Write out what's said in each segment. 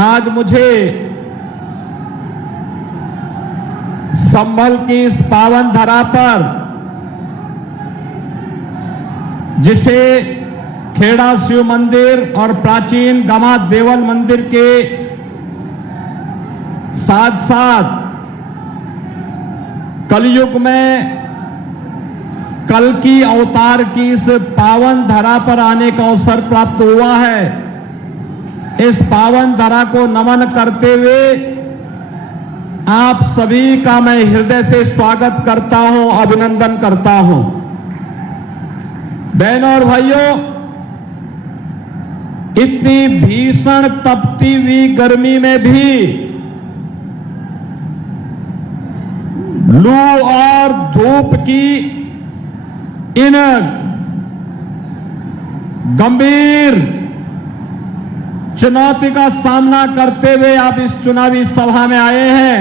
आज मुझे संभल की इस पावन धरा पर, जिसे खेड़ा शिव मंदिर और प्राचीन गमा देवल मंदिर के साथ साथ कलयुग में कल की अवतार की इस पावन धरा पर आने का अवसर प्राप्त हुआ है। इस पावन धरा को नमन करते हुए आप सभी का मैं हृदय से स्वागत करता हूं, अभिनंदन करता हूं। बहनों और भाइयों, इतनी भीषण तपती हुई गर्मी में भी लू और धूप की इन गंभीर चुनौती का सामना करते हुए आप इस चुनावी सभा में आए हैं।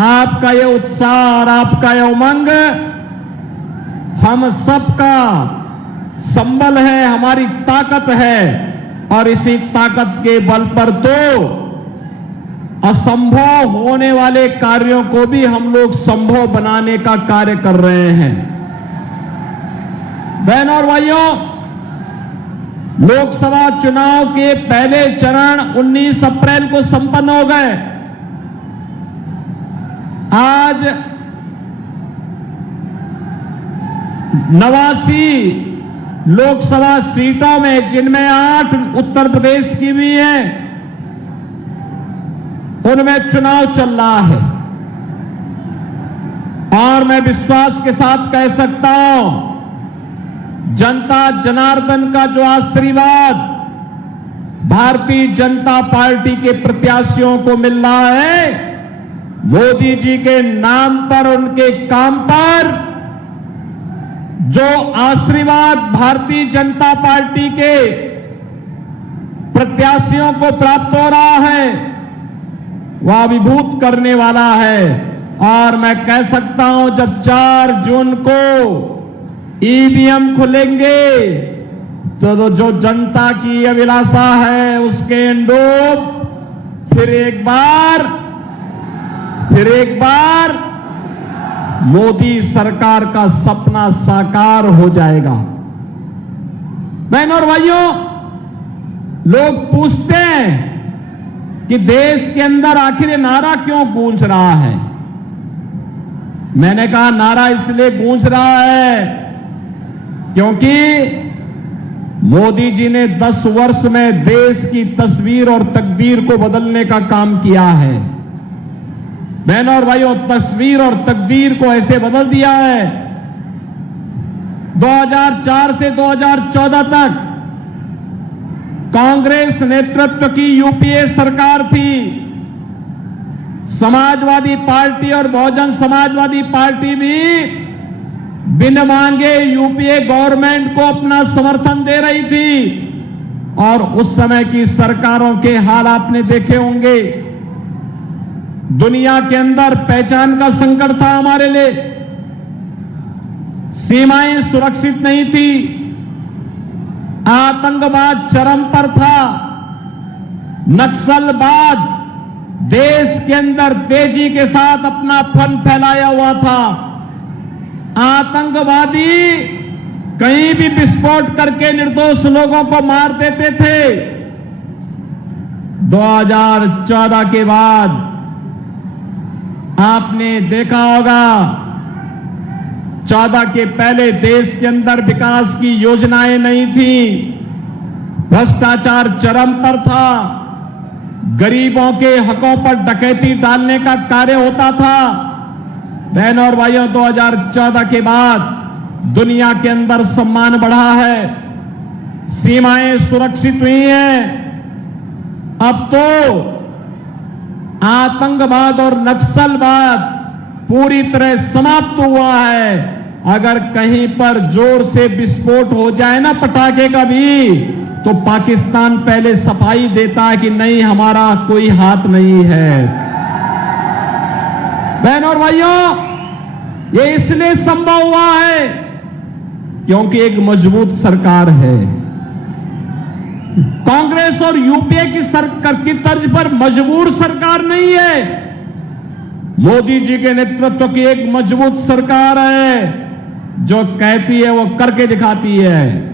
आपका ये उत्साह और आपका ये उमंग हम सबका संबल है, हमारी ताकत है, और इसी ताकत के बल पर तो असंभव होने वाले कार्यों को भी हम लोग संभव बनाने का कार्य कर रहे हैं। बहनों और भाइयों, लोकसभा चुनाव के पहले चरण 19 अप्रैल को संपन्न हो गए। आज 89 लोकसभा सीटों में, जिनमें 8 उत्तर प्रदेश की भी हैं, उनमें चुनाव चल रहा है। और मैं विश्वास के साथ कह सकता हूं, जनता जनार्दन का जो आशीर्वाद भारतीय जनता पार्टी के प्रत्याशियों को मिल रहा है, मोदी जी के नाम पर, उनके काम पर जो आशीर्वाद भारतीय जनता पार्टी के प्रत्याशियों को प्राप्त हो रहा है, वह अभिभूत करने वाला है। और मैं कह सकता हूं, जब 4 जून को ईवीएम खुलेंगे तो जो जनता की अभिलाषा है, उसके इंडोप फिर एक बार मोदी सरकार का सपना साकार हो जाएगा। बहनों और भाइयों, लोग पूछते हैं कि देश के अंदर आखिर ये नारा क्यों गूंज रहा है। मैंने कहा, नारा इसलिए गूंज रहा है क्योंकि मोदी जी ने 10 वर्ष में देश की तस्वीर और तकदीर को बदलने का काम किया है। बहनों और भाइयों, तस्वीर और तकदीर को ऐसे बदल दिया है। 2004 से 2014 तक कांग्रेस नेतृत्व की यूपीए सरकार थी। समाजवादी पार्टी और बहुजन समाजवादी पार्टी भी बिन मांगे यूपीए गवर्नमेंट को अपना समर्थन दे रही थी। और उस समय की सरकारों के हाल आपने देखे होंगे। दुनिया के अंदर पहचान का संकट था हमारे लिए, सीमाएं सुरक्षित नहीं थी, आतंकवाद चरम पर था, नक्सलवाद देश के अंदर तेजी के साथ अपना फन फैलाया हुआ था, आतंकवादी कहीं भी विस्फोट करके निर्दोष लोगों को मार देते थे। 2014 के बाद आपने देखा होगा, 14 के पहले देश के अंदर विकास की योजनाएं नहीं थी, भ्रष्टाचार चरम पर था, गरीबों के हकों पर डकैती डालने का कार्य होता था। बहनों और भाइयों, 2014 के बाद दुनिया के अंदर सम्मान बढ़ा है, सीमाएं सुरक्षित हुई हैं। अब तो आतंकवाद और नक्सलवाद पूरी तरह समाप्त हुआ है। अगर कहीं पर जोर से विस्फोट हो जाए ना पटाखे का भी, तो पाकिस्तान पहले सफाई देता है कि नहीं, हमारा कोई हाथ नहीं है। बहनों और भाइयों, ये इसलिए संभव हुआ है क्योंकि एक मजबूत सरकार है। कांग्रेस और यूपीए की सरकार की तर्ज पर मजबूर सरकार नहीं है। मोदी जी के नेतृत्व की एक मजबूत सरकार है, जो कहती है वो करके दिखाती है।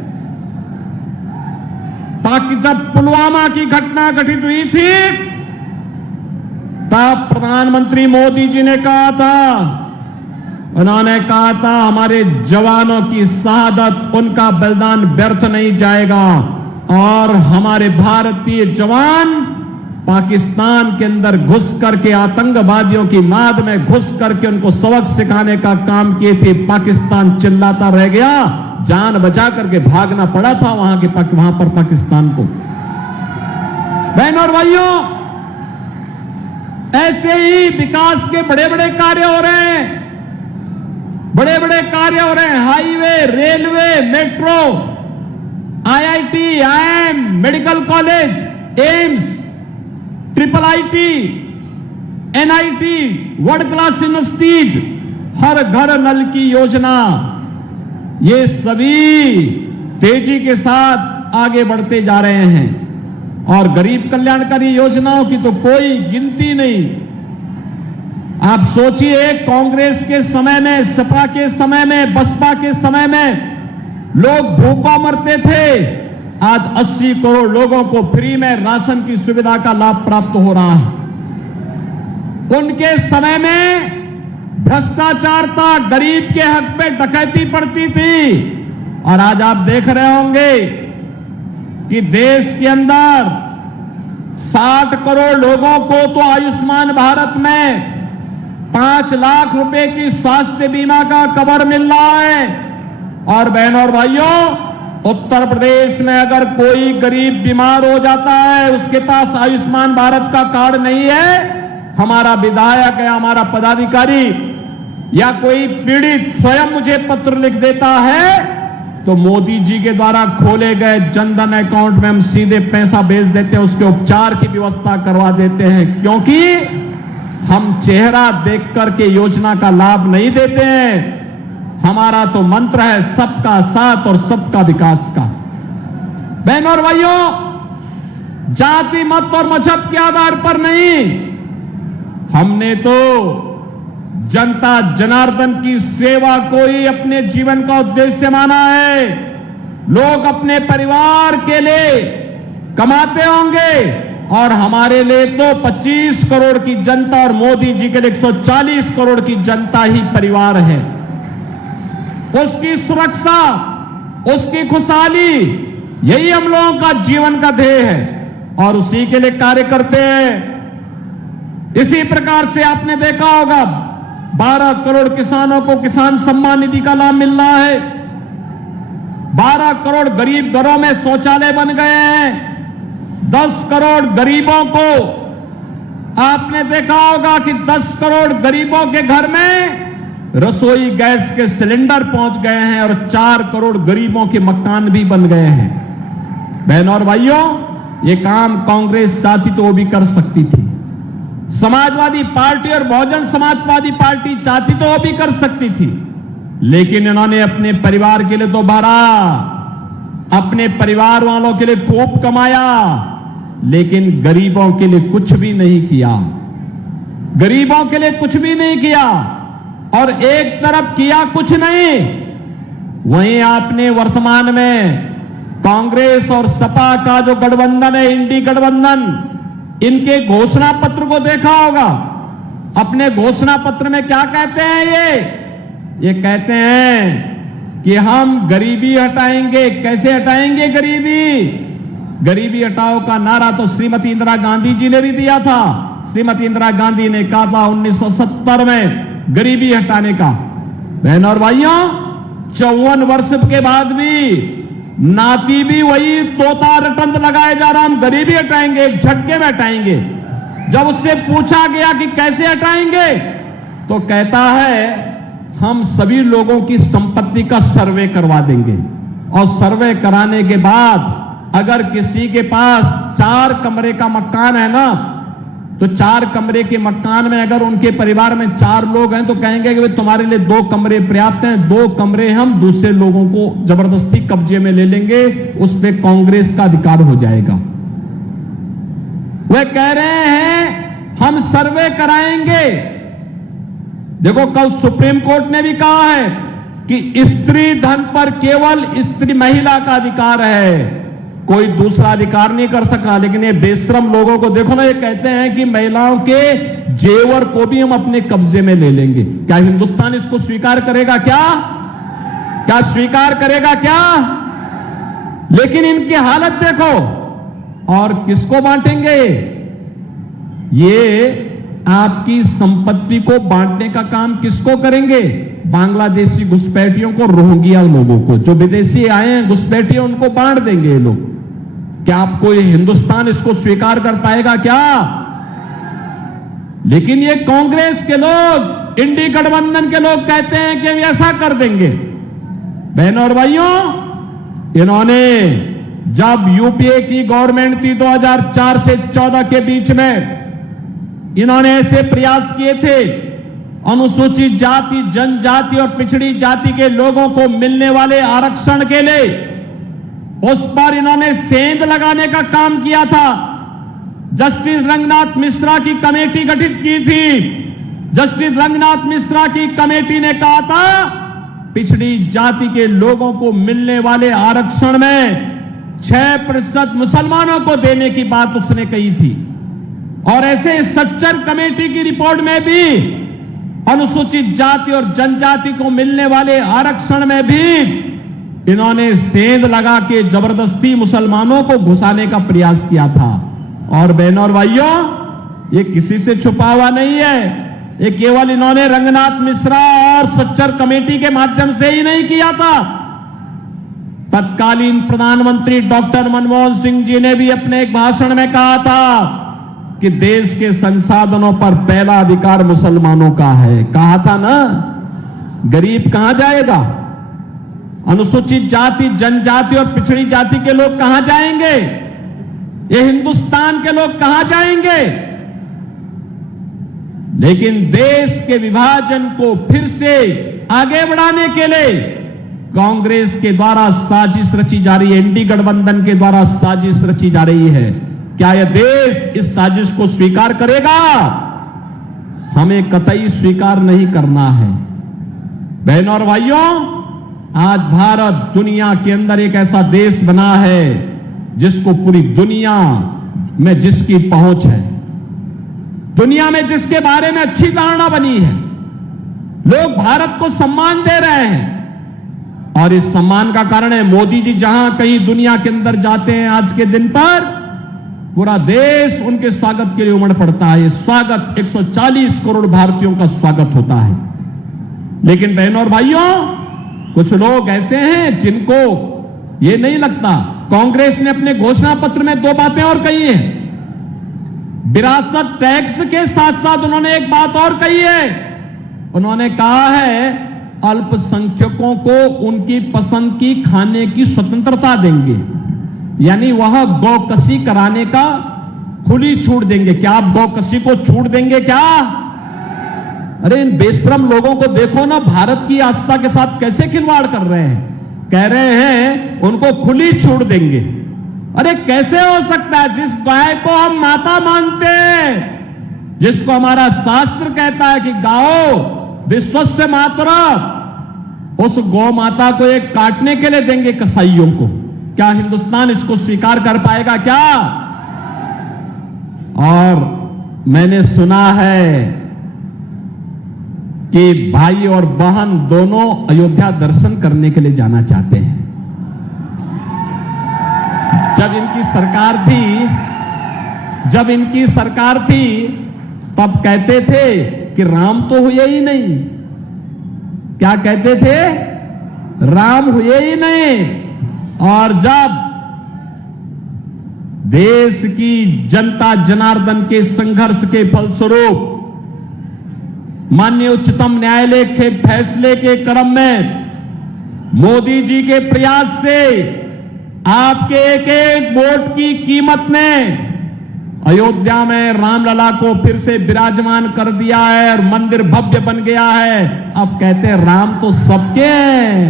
जब पुलवामा की घटना घटित हुई थी, तब प्रधानमंत्री मोदी जी ने कहा था, उन्होंने कहा था हमारे जवानों की शहादत, उनका बलिदान व्यर्थ नहीं जाएगा और हमारे भारतीय जवान पाकिस्तान के अंदर घुस करके आतंकवादियों की माद में घुस करके उनको सबक सिखाने का काम किए थे। पाकिस्तान चिल्लाता रह गया, जान बचा करके भागना पड़ा था वहां पर पाकिस्तान को। बहनों और भाइयों, ऐसे ही विकास के बड़े बड़े कार्य हो रहे हैं, बड़े बड़े कार्य हो रहे हैं। Highway, railway, metro, IIT, IIM, medical college, AIIMS, triple IT, NIT, world class universities, हर घर नल की योजना, ये सभी तेजी के साथ आगे बढ़ते जा रहे हैं। और गरीब कल्याणकारी योजनाओं की तो कोई गिनती नहीं। आप सोचिए, कांग्रेस के समय में, सपा के समय में, बसपा के समय में लोग भूखों मरते थे। आज 80 करोड़ लोगों को फ्री में राशन की सुविधा का लाभ प्राप्त हो रहा है। उनके समय में भ्रष्टाचार था, गरीब के हक पे डकैती पड़ती थी। और आज आप देख रहे होंगे कि देश के अंदर 60 करोड़ लोगों को तो आयुष्मान भारत में 5 लाख रुपए की स्वास्थ्य बीमा का कवर मिल रहा है। और बहनों और भाइयों, उत्तर प्रदेश में अगर कोई गरीब बीमार हो जाता है, उसके पास आयुष्मान भारत का कार्ड नहीं है, हमारा विधायक या हमारा पदाधिकारी या कोई पीड़ित स्वयं मुझे पत्र लिख देता है, तो मोदी जी के द्वारा खोले गए जनधन अकाउंट में हम सीधे पैसा भेज देते हैं, उसके उपचार की व्यवस्था करवा देते हैं। क्योंकि हम चेहरा देख करके योजना का लाभ नहीं देते हैं। हमारा तो मंत्र है सबका साथ और सबका विकास का। बहनों और भाइयों, जाति, मत और मजहब के आधार पर नहीं, हमने तो जनता जनार्दन की सेवा को ही अपने जीवन का उद्देश्य माना है। लोग अपने परिवार के लिए कमाते होंगे और हमारे लिए तो 25 करोड़ की जनता और मोदी जी के लिए 140 करोड़ की जनता ही परिवार है। उसकी सुरक्षा, उसकी खुशहाली, यही हम लोगों का जीवन का ध्येय है और उसी के लिए कार्य करते हैं। इसी प्रकार से आपने देखा होगा 12 करोड़ किसानों को किसान सम्मान निधि का लाभ मिल रहा है। 12 करोड़ गरीब घरों में शौचालय बन गए हैं। 10 करोड़ गरीबों को आपने देखा होगा कि 10 करोड़ गरीबों के घर में रसोई गैस के सिलेंडर पहुंच गए हैं और 4 करोड़ गरीबों के मकान भी बन गए हैं। बहनों और भाइयों, ये काम कांग्रेस चाहती तो वो भी कर सकती थी। समाजवादी पार्टी और बहुजन समाजवादी पार्टी चाहती तो वो भी कर सकती थी, लेकिन इन्होंने अपने परिवार के लिए तो भरा, अपने परिवार वालों के लिए खूब कमाया, लेकिन गरीबों के लिए कुछ भी नहीं किया। गरीबों के लिए कुछ भी नहीं किया। और एक तरफ किया कुछ नहीं, वहीं आपने वर्तमान में कांग्रेस और सपा का जो गठबंधन है, इंडी गठबंधन, इनके घोषणा पत्र को देखा होगा। अपने घोषणा पत्र में क्या कहते हैं? ये कहते हैं कि हम गरीबी हटाएंगे। कैसे हटाएंगे गरीबी? गरीबी हटाओ का नारा तो श्रीमती इंदिरा गांधी जी ने भी दिया था। श्रीमती इंदिरा गांधी ने कहा था 1970 में गरीबी हटाने का। बहनों और भाइयों, 54 वर्ष के बाद भी नाती भी वही तोता रटंत लगाए जा रहा, हम गरीबी हटाएंगे, एक झटके में हटाएंगे। जब उससे पूछा गया कि कैसे हटाएंगे, तो कहता है हम सभी लोगों की संपत्ति का सर्वे करवा देंगे और सर्वे कराने के बाद अगर किसी के पास 4 कमरे का मकान है ना, तो 4 कमरे के मकान में अगर उनके परिवार में 4 लोग हैं तो कहेंगे कि भाई तुम्हारे लिए 2 कमरे पर्याप्त हैं, 2 कमरे हम दूसरे लोगों को जबरदस्ती कब्जे में ले लेंगे, उस पर कांग्रेस का अधिकार हो जाएगा। वे कह रहे हैं हम सर्वे कराएंगे। देखो कल सुप्रीम कोर्ट ने भी कहा है कि स्त्री धन पर केवल स्त्री महिला का अधिकार है, कोई दूसरा अधिकार नहीं कर सकता। लेकिन ये बेशरम लोगों को देखो ना, ये कहते हैं कि महिलाओं के जेवर को भी हम अपने कब्जे में ले लेंगे। क्या हिंदुस्तान इसको स्वीकार करेगा? क्या स्वीकार करेगा क्या? लेकिन इनकी हालत देखो। और किसको बांटेंगे? ये आपकी संपत्ति को बांटने का काम किसको करेंगे? बांग्लादेशी घुसपैठियों को, रोहिंग्या लोगों को, जो विदेशी आए हैं घुसपैठिए, उनको बांट देंगे ये लोग। क्या आपको ये हिंदुस्तान इसको स्वीकार कर पाएगा क्या? लेकिन ये कांग्रेस के लोग, इंडी गठबंधन के लोग कहते हैं कि ऐसा कर देंगे। बहनों और भाइयों, इन्होंने जब यूपीए की गवर्नमेंट थी 2004 से 14 के बीच में, इन्होंने ऐसे प्रयास किए थे अनुसूचित जाति, जनजाति और पिछड़ी जाति के लोगों को मिलने वाले आरक्षण के लिए, उस पर इन्होंने सेंध लगाने का काम किया था। जस्टिस रंगनाथ मिश्रा की कमेटी गठित की थी। जस्टिस रंगनाथ मिश्रा की कमेटी ने कहा था पिछड़ी जाति के लोगों को मिलने वाले आरक्षण में 6% मुसलमानों को देने की बात उसने कही थी। और ऐसे सच्चर कमेटी की रिपोर्ट में भी अनुसूचित जाति और जनजाति को मिलने वाले आरक्षण में भी इन्होंने सेंध लगा के जबरदस्ती मुसलमानों को घुसाने का प्रयास किया था। और बहनों और भाइयों, ये किसी से छुपा हुआ नहीं है, ये केवल इन्होंने रंगनाथ मिश्रा और सच्चर कमेटी के माध्यम से ही नहीं किया था। तत्कालीन प्रधानमंत्री डॉक्टर मनमोहन सिंह जी ने भी अपने एक भाषण में कहा था कि देश के संसाधनों पर पहला अधिकार मुसलमानों का है। कहा था ना, गरीब कहां जाएगा? अनुसूचित जाति, जनजाति और पिछड़ी जाति के लोग कहां जाएंगे? ये हिंदुस्तान के लोग कहां जाएंगे? लेकिन देश के विभाजन को फिर से आगे बढ़ाने के लिए कांग्रेस के द्वारा साजिश रची जा रही है, इंडी गठबंधन के द्वारा साजिश रची जा रही है। क्या यह देश इस साजिश को स्वीकार करेगा? हमें कतई स्वीकार नहीं करना है। बहनों और भाइयों, आज भारत दुनिया के अंदर एक ऐसा देश बना है जिसको पूरी दुनिया में जिसकी पहुंच है, दुनिया में जिसके बारे में अच्छी धारणा बनी है, लोग भारत को सम्मान दे रहे हैं। और इस सम्मान का कारण है मोदी जी जहां कहीं दुनिया के अंदर जाते हैं, आज के दिन पर पूरा देश उनके स्वागत के लिए उमड़ पड़ता है। स्वागत 140 करोड़ भारतीयों का स्वागत होता है। लेकिन बहनों और भाइयों, कुछ लोग ऐसे हैं जिनको ये नहीं लगता। कांग्रेस ने अपने घोषणा पत्र में 2 बातें और कही हैं। विरासत टैक्स के साथ साथ उन्होंने एक बात और कही है। उन्होंने कहा है अल्पसंख्यकों को उनकी पसंद की खाने की स्वतंत्रता देंगे, यानी वह गौकसी कराने का खुली छूट देंगे। क्या आप गौकसी को छूट देंगे क्या? अरे इन बेशरम लोगों को देखो ना, भारत की आस्था के साथ कैसे खिलवाड़ कर रहे हैं। कह रहे हैं उनको खुली छूट देंगे। अरे कैसे हो सकता है? जिस गाय को हम माता मानते हैं, जिसको हमारा शास्त्र कहता है कि गाओ विश्वस्य मातरम, उस गौ माता को एक काटने के लिए देंगे कसाईयों को। क्या हिंदुस्तान इसको स्वीकार कर पाएगा क्या? और मैंने सुना है कि भाई और बहन दोनों अयोध्या दर्शन करने के लिए जाना चाहते हैं। जब इनकी सरकार थी तब कहते थे कि राम तो हुए ही नहीं। क्या कहते थे? राम हुए ही नहीं। और जब देश की जनता जनार्दन के संघर्ष के फलस्वरूप माननीय उच्चतम न्यायालय के फैसले के क्रम में मोदी जी के प्रयास से आपके एक एक वोट की कीमत में अयोध्या में रामलला को फिर से विराजमान कर दिया है और मंदिर भव्य बन गया है। अब कहते हैं राम तो सबके हैं।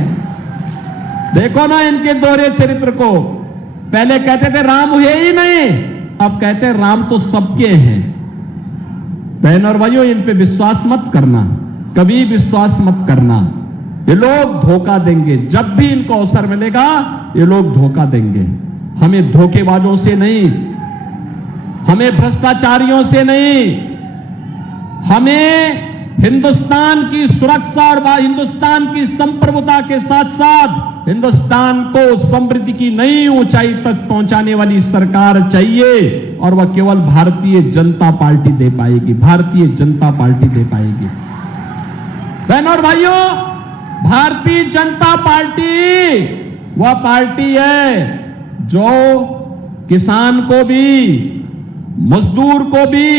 देखो ना इनके दोहरे चरित्र को, पहले कहते थे राम हुए ही नहीं, अब कहते हैं राम तो सबके हैं। बहन और भाइयों, इन पे विश्वास मत करना, कभी विश्वास मत करना। ये लोग धोखा देंगे, जब भी इनको अवसर मिलेगा ये लोग धोखा देंगे। हमें धोखेबाजों से नहीं, हमें भ्रष्टाचारियों से नहीं, हमें हिंदुस्तान की सुरक्षा और हिंदुस्तान की संप्रभुता के साथ साथ हिंदुस्तान को समृद्धि की नई ऊंचाई तक पहुंचाने वाली सरकार चाहिए, और वह केवल भारतीय जनता पार्टी दे पाएगी, भारतीय जनता पार्टी दे पाएगी। बहनों और भाइयों, भारतीय जनता पार्टी वह पार्टी है जो किसान को भी, मजदूर को भी,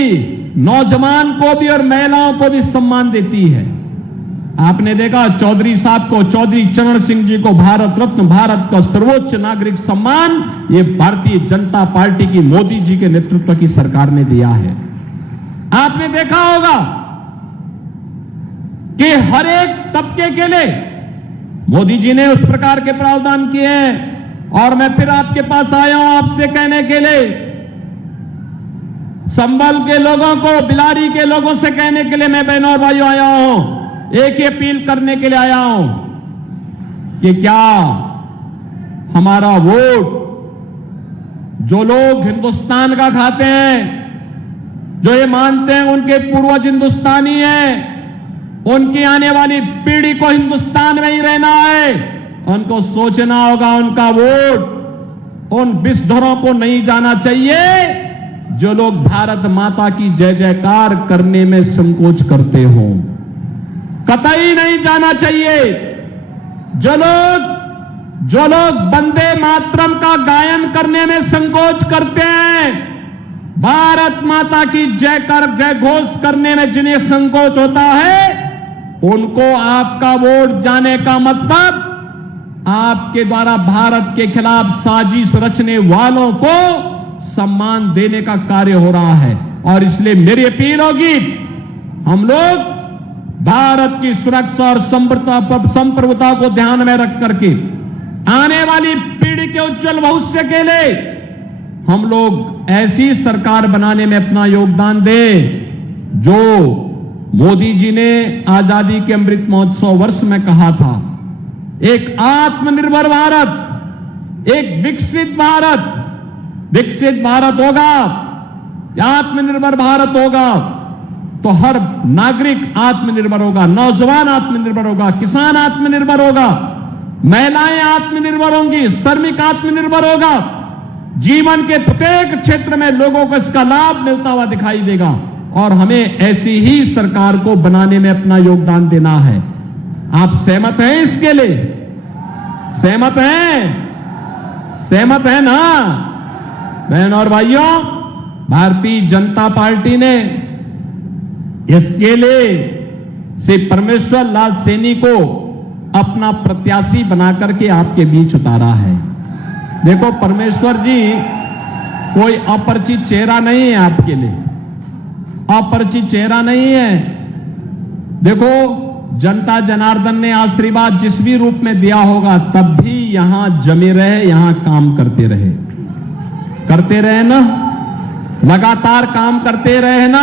नौजवान को भी और महिलाओं को भी सम्मान देती है। आपने देखा चौधरी साहब को, चौधरी चरण सिंह जी को भारत रत्न, भारत का सर्वोच्च नागरिक सम्मान ये भारतीय जनता पार्टी की, मोदी जी के नेतृत्व की सरकार ने दिया है। आपने देखा होगा कि हर एक तबके के लिए मोदी जी ने उस प्रकार के प्रावधान किए हैं। और मैं फिर आपके पास आया हूं आपसे कहने के लिए, संभल के लोगों को, बिलारी के लोगों से कहने के लिए मैं बहनों और भाइयों आया हूं, एक ही अपील करने के लिए आया हूं कि क्या हमारा वोट जो लोग हिंदुस्तान का खाते हैं, जो ये मानते हैं उनके पूर्वज हिंदुस्तानी हैं, उनकी आने वाली पीढ़ी को हिंदुस्तान में ही रहना है, उनको सोचना होगा उनका वोट उन विषधरों को नहीं जाना चाहिए जो लोग भारत माता की जय जयकार करने में संकोच करते हों। कतई नहीं जाना चाहिए। जो लोग वंदे मातरम का गायन करने में संकोच करते हैं, भारत माता की जय घोष करने में जिन्हें संकोच होता है, उनको आपका वोट जाने का मतलब आपके द्वारा भारत के खिलाफ साजिश रचने वालों को सम्मान देने का कार्य हो रहा है। और इसलिए मेरी अपील होगी, हम लोग भारत की सुरक्षा और संप्रभुता को ध्यान में रख करके आने वाली पीढ़ी के उज्जवल भविष्य के लिए हम लोग ऐसी सरकार बनाने में अपना योगदान दें जो मोदी जी ने आजादी के अमृत महोत्सव वर्ष में कहा था, एक आत्मनिर्भर भारत, एक विकसित भारत होगा, आत्मनिर्भर भारत होगा तो हर नागरिक आत्मनिर्भर होगा, नौजवान आत्मनिर्भर होगा, किसान आत्मनिर्भर होगा, महिलाएं आत्मनिर्भर होंगी, श्रमिक आत्मनिर्भर होगा। जीवन के प्रत्येक क्षेत्र में लोगों को इसका लाभ मिलता हुआ दिखाई देगा और हमें ऐसी ही सरकार को बनाने में अपना योगदान देना है। आप सहमत हैं इसके लिए? सहमत हैं ना? बहन और भाइयों, भारतीय जनता पार्टी ने इसके लिए श्री परमेश्वर लाल सैनी को अपना प्रत्याशी बनाकर के आपके बीच उतारा है। देखो, परमेश्वर जी कोई अपरिचित चेहरा नहीं है, आपके लिए अपरिचित चेहरा नहीं है। देखो, जनता जनार्दन ने आशीर्वाद जिस भी रूप में दिया होगा तब भी यहां जमे रहे, यहां काम करते रहे ना, लगातार काम करते रहे ना,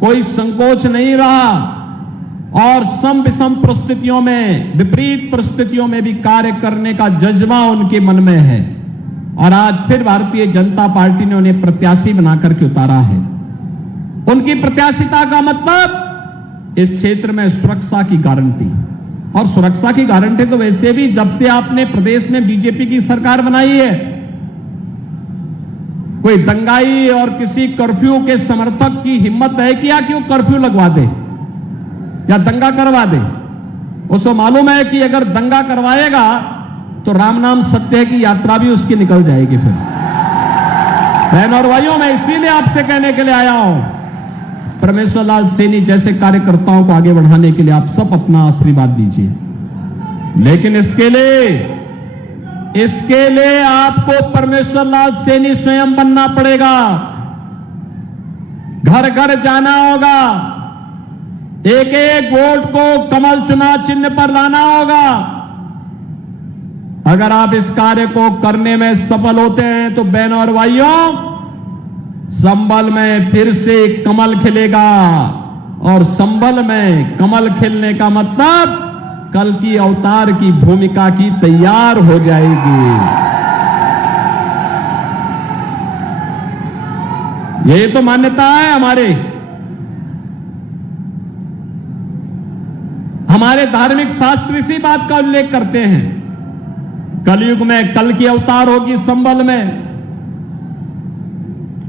कोई संकोच नहीं रहा और सम विषम परिस्थितियों में, विपरीत परिस्थितियों में भी कार्य करने का जज्बा उनके मन में है। और आज फिर भारतीय जनता पार्टी ने उन्हें प्रत्याशी बनाकर के उतारा है। उनकी प्रत्याशिता का मतलब इस क्षेत्र में सुरक्षा की गारंटी, और सुरक्षा की गारंटी तो वैसे भी जब से आपने प्रदेश में बीजेपी की सरकार बनाई है, कोई दंगाई और किसी कर्फ्यू के समर्थक की हिम्मत है कि वो कर्फ्यू लगवा दे या दंगा करवा दे। उसको मालूम है कि अगर दंगा करवाएगा तो राम नाम सत्य की यात्रा भी उसकी निकल जाएगी। फिर बहन और भाइयों, मैं इसीलिए आपसे कहने के लिए आया हूं, परमेश्वर लाल सैनी जैसे कार्यकर्ताओं को आगे बढ़ाने के लिए आप सब अपना आशीर्वाद दीजिए। लेकिन इसके लिए आपको परमेश्वर लाल सैनी स्वयं बनना पड़ेगा। घर घर जाना होगा, एक एक वोट को कमल चुनाव चिन्ह पर लाना होगा। अगर आप इस कार्य को करने में सफल होते हैं तो बहनों और भाइयों, संभल में फिर से कमल खिलेगा, और संभल में कमल खिलने का मतलब कल की अवतार की भूमिका की तैयार हो जाएगी। ये तो मान्यता है हमारे धार्मिक शास्त्र इसी बात का उल्लेख करते हैं। कलयुग में कल की अवतार होगी संभल में।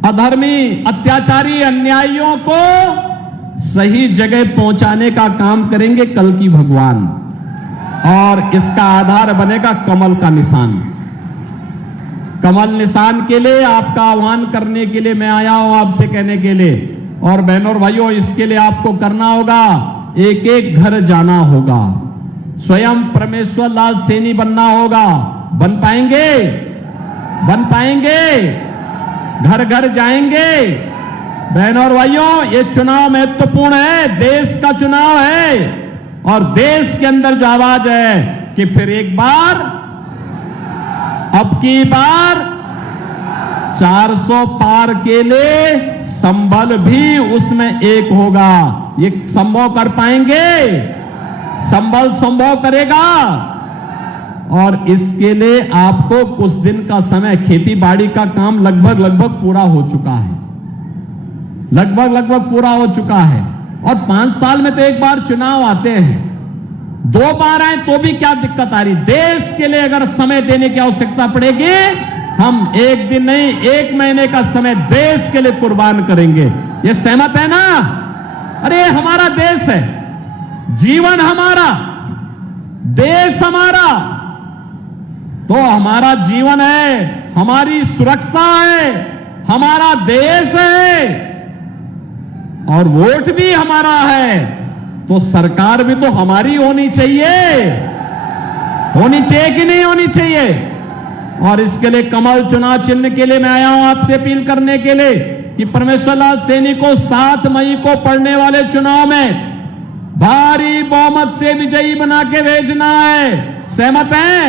अधर्मी, अत्याचारी, अन्यायियों को सही जगह पहुंचाने का काम करेंगे कल की भगवान, और इसका आधार बनेगा कमल का निशान। कमल निशान के लिए आपका आह्वान करने के लिए मैं आया हूं, आपसे कहने के लिए। और बहनों और भाइयों, इसके लिए आपको करना होगा, एक एक घर जाना होगा, स्वयं परमेश्वर लाल सैनी बनना होगा। बन पाएंगे? बन पाएंगे? घर घर जाएंगे? बहनों और भाइयों, ये चुनाव महत्वपूर्ण है, देश का चुनाव है, और देश के अंदर जो आवाज है कि फिर एक बार, अब की बार 400 पार के लिए संभल भी उसमें एक होगा। ये संभव कर पाएंगे? संभल संभव करेगा। और इसके लिए आपको कुछ दिन का समय, खेती बाड़ी का काम लगभग पूरा हो चुका है, लगभग पूरा हो चुका है। और 5 साल में तो एक बार चुनाव आते हैं, 2 बार आए तो भी क्या दिक्कत आ रही? देश के लिए अगर समय देने की आवश्यकता पड़ेगी, हम 1 दिन नहीं 1 महीने का समय देश के लिए कुर्बान करेंगे। ये सहमत है ना? अरे हमारा देश है, जीवन हमारा, देश हमारा, तो हमारा जीवन है, हमारी सुरक्षा है, हमारा देश है, और वोट भी हमारा है, तो सरकार भी तो हमारी होनी चाहिए। होनी चाहिए कि नहीं होनी चाहिए? और इसके लिए कमल चुनाव चिन्ह के लिए मैं आया हूं आपसे अपील करने के लिए कि परमेश्वर लाल सैनी को 7 मई को पड़ने वाले चुनाव में भारी बहुमत से विजयी बना के भेजना है। सहमत हैं?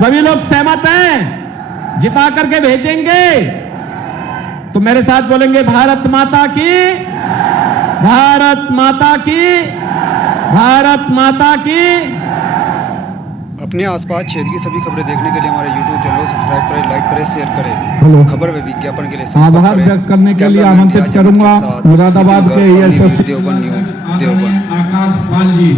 सभी लोग सहमत हैं? जिता करके भेजेंगे? तो मेरे साथ बोलेंगे, भारत माता की, भारत माता की, भारत माता की। अपने आसपास क्षेत्र की सभी खबरें देखने के लिए हमारे YouTube चैनल को सब्सक्राइब करें, लाइक करें, शेयर करें। खबर व विज्ञापन के लिए आभार व्यक्त करने के लिए आमंत्रित करूंगा मुरादाबाद के देवबंद न्यूज देवबंद। आकाश पाल जी।